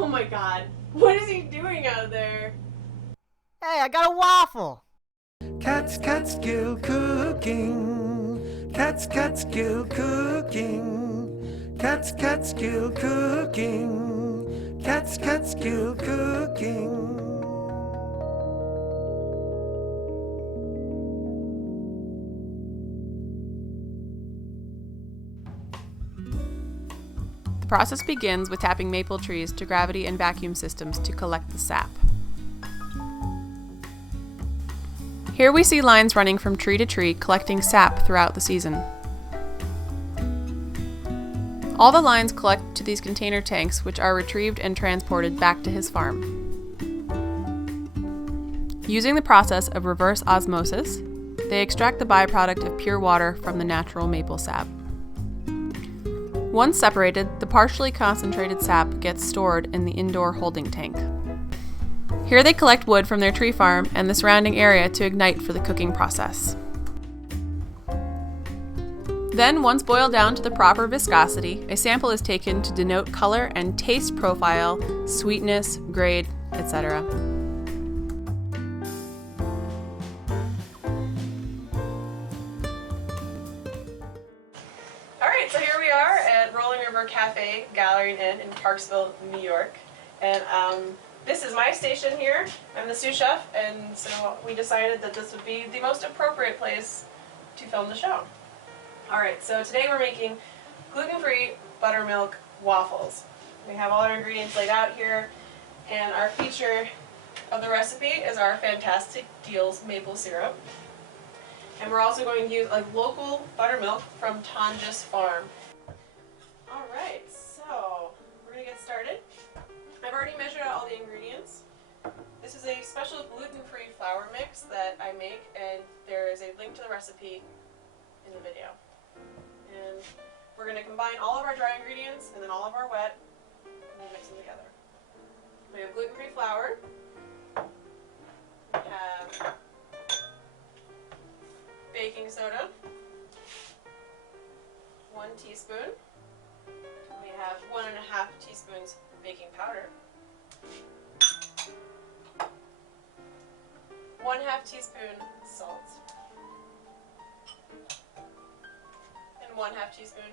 Oh my god. What is he doing out there? Hey, I got a waffle! Catskill cooking. Catskill cooking. Catskill cooking. Catskill cooking. The process begins with tapping maple trees to gravity and vacuum systems to collect the sap. Here we see lines running from tree to tree collecting sap throughout the season. All the lines collect to these container tanks, which are retrieved and transported back to his farm. Using the process of reverse osmosis, they extract the byproduct of pure water from the natural maple sap. Once separated, the partially concentrated sap gets stored in the indoor holding tank. Here they collect wood from their tree farm and the surrounding area to ignite for the cooking process. Then, once boiled down to the proper viscosity, a sample is taken to denote color and taste profile, sweetness, grade, etc. Alright, so here we are at Rolling River Cafe Gallery Inn in Parksville, New York. And this is my station here. I'm the sous chef, and so we decided that this would be the most appropriate place to film the show. Alright, so today we're making gluten-free buttermilk waffles. We have all our ingredients laid out here, and our feature of the recipe is our fantastic Diehl's maple syrup. And we're also going to use a local buttermilk from Diehl Farm. Alright, so we're going to get started. I've already measured out all the ingredients. This is a special gluten-free flour mix that I make, and there is a link to the recipe in the video. And we're going to combine all of our dry ingredients and then all of our wet, and we'll mix them together. We have gluten-free flour. We have baking soda, 1 teaspoon. We have 1.5 teaspoons baking powder, 1/2 teaspoon salt, and 1/2 teaspoon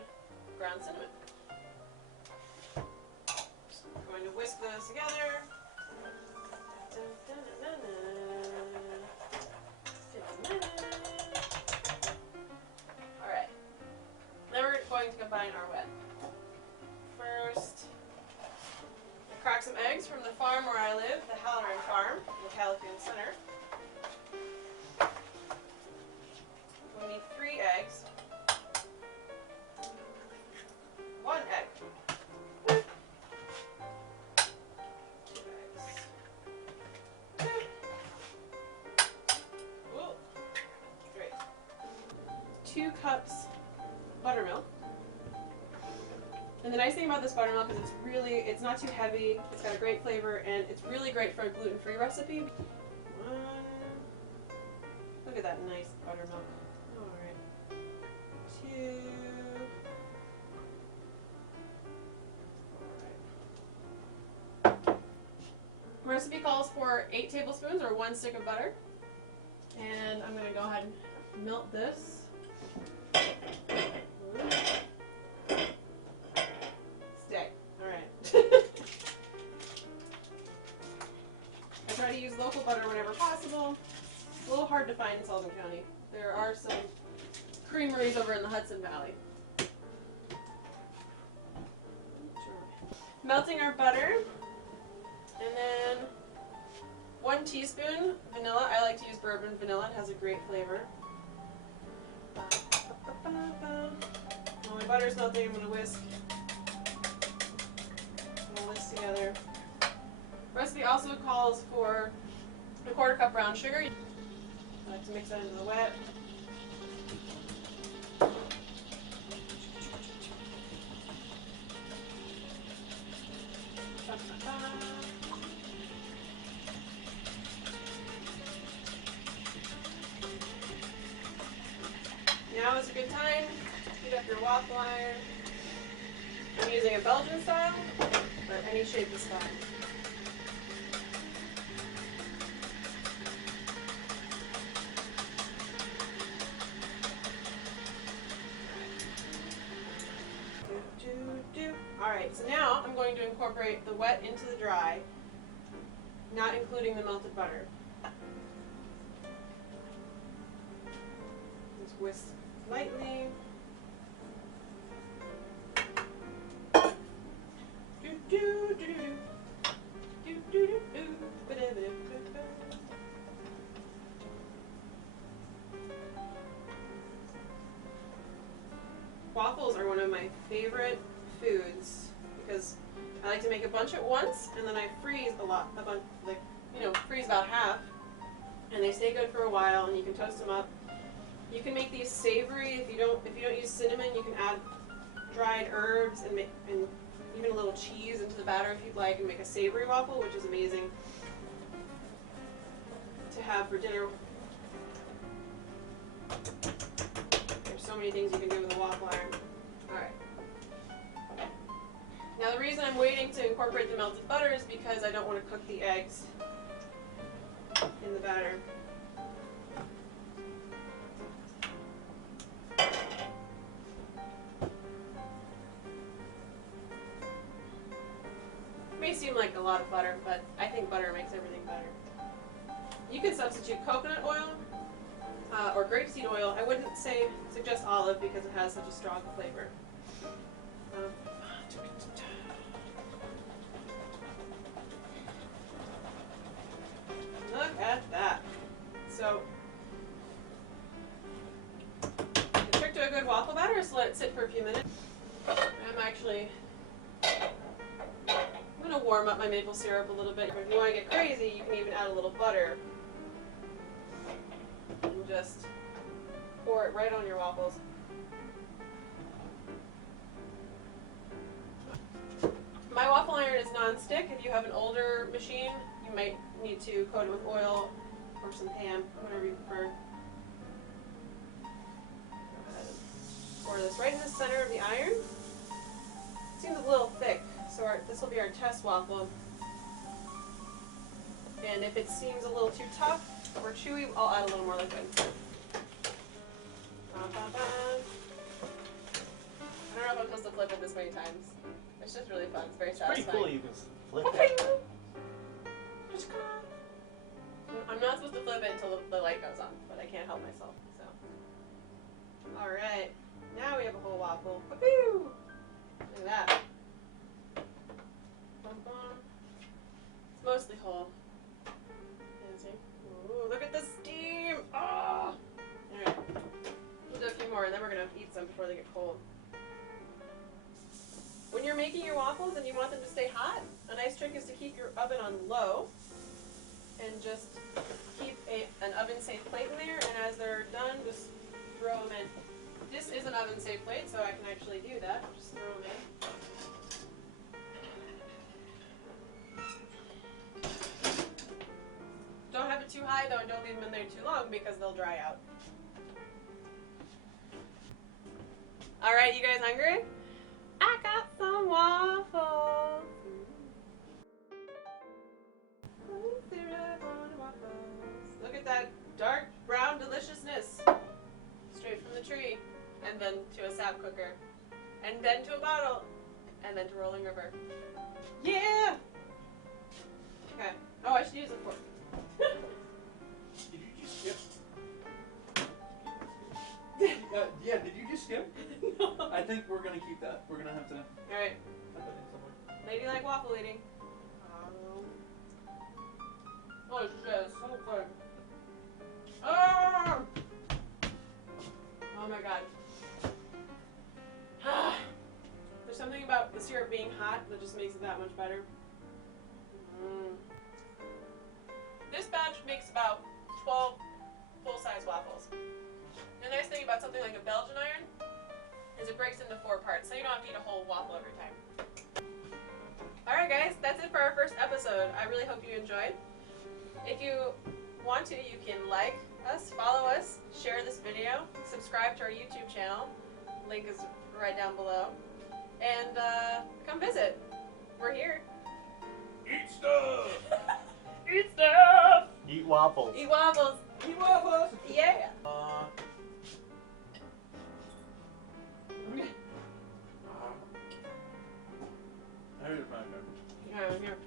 ground cinnamon. So we're going to whisk those together. Alright, then we're going to combine our wet. First, I crack some eggs from the farm where I live, the Diehl Farm, in California Center. We need 3 eggs. 1 egg. 2 eggs. Ooh, great. 2 cups buttermilk. And the nice thing about this buttermilk is it's not too heavy, it's got a great flavor, and it's really great for a gluten-free recipe. 1. Look at that nice buttermilk. Alright. 2. Alright. The recipe calls for 8 tablespoons or 1 stick of butter. And I'm going to go ahead and melt this. I try to use local butter whenever possible. It's a little hard to find in Sullivan County. There are some creameries over in the Hudson Valley. Melting our butter, and then 1 teaspoon vanilla. I like to use bourbon vanilla. It has a great flavor. While my butter's melting, I'm going to whisk all this together. The recipe also calls for a 1/4 cup brown sugar. I like to mix that into the wet. Now is a good time to heat up your waffle iron. I'm using a Belgian style. but any shape is fine. Alright, so now I'm going to incorporate the wet into the dry, not including the melted butter. Just whisk lightly. Waffles are one of my favorite foods because I like to make a bunch at once and then I freeze a bunch, like, freeze about half, and they stay good for a while and you can toast them up. You can make these savory. If you don't use cinnamon, you can add dried herbs and even a little cheese into the batter if you'd like, and make a savory waffle, which is amazing to have for dinner. There's so many things you can do with a waffle iron. Alright. Now the reason I'm waiting to incorporate the melted butter is because I don't want to cook the eggs in the batter. May seem like a lot of butter, but I think butter makes everything better. You can substitute coconut oil or grapeseed oil. I wouldn't suggest olive because it has such a strong flavor. Look at that. So the trick to a good waffle batter is to let it sit for a few minutes. I'm going to warm up my maple syrup a little bit. If you want to get crazy, you can even add a little butter and just pour it right on your waffles. My waffle iron is non-stick. If you have an older machine, you might need to coat it with oil or some Pam, whatever you prefer. Pour this right in the center of the iron. It seems a little thick, so this will be our test waffle. And if it seems a little too tough or chewy, I'll add a little more liquid. I don't know if I'm supposed to flip it this many times. It's just really fun. It's very satisfying. Pretty cool you can flip it. I'm not supposed to flip it until the light goes on, but I can't help myself. So, all right, now we have a whole waffle. Woo-hoo! Look at that. Bum, bum. It's mostly whole. Ooh, look at the steam! Oh! All right, we'll do a few more, and then we're gonna eat some before they get cold. When you're making your waffles and you want them to stay hot, a nice trick is to keep your oven on low and just keep an oven-safe plate in there, and as they're done, just throw them in. This is an oven-safe plate, so I can actually do that. Just throw them in. Don't have it too high, though, and don't leave them in there too long because they'll dry out. All right, you guys hungry? I got some waffles. Look at that dark brown deliciousness. Straight from the tree. And then to a sap cooker. And then to a bottle. And then to rolling river. Yeah! Okay. Oh, I should use a fork. Did you just skip? Yeah, did you just skip? No. I think we're going to keep that. We're going to have to Alright. have that in somewhere. Ladylike waffle eating. Oh shit, it's so good. Oh! Oh my god. There's something about the syrup being hot that just makes it that much better. This batch makes about 12 full-size waffles. The nice thing about something like a Belgian iron is it breaks into 4 parts, so you don't have to eat a whole waffle every time. Alright guys, that's it for our first episode. I really hope you enjoyed. If you want to, you can like us, follow us, share this video, subscribe to our YouTube channel. Link is right down below. And come visit. We're here. Eat stuff. Eat stuff. Eat waffles. Eat waffles. Eat waffles. Yeah. Here's my card. Yeah, here.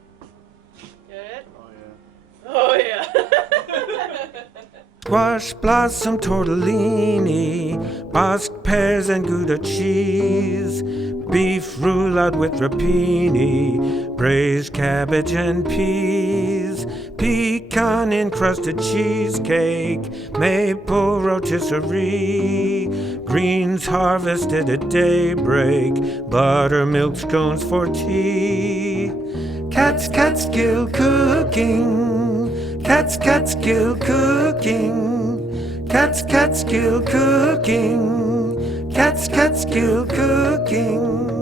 Get it? Oh yeah. Oh yeah. Squash blossom tortellini, Basque pears and Gouda cheese, beef roulade with rapini, braised cabbage and peas, pecan encrusted cheesecake, maple rotisserie, greens harvested at daybreak, buttermilk scones for tea. Catskill cooking, Catskill cooking, Catskill cooking, Catskill cooking.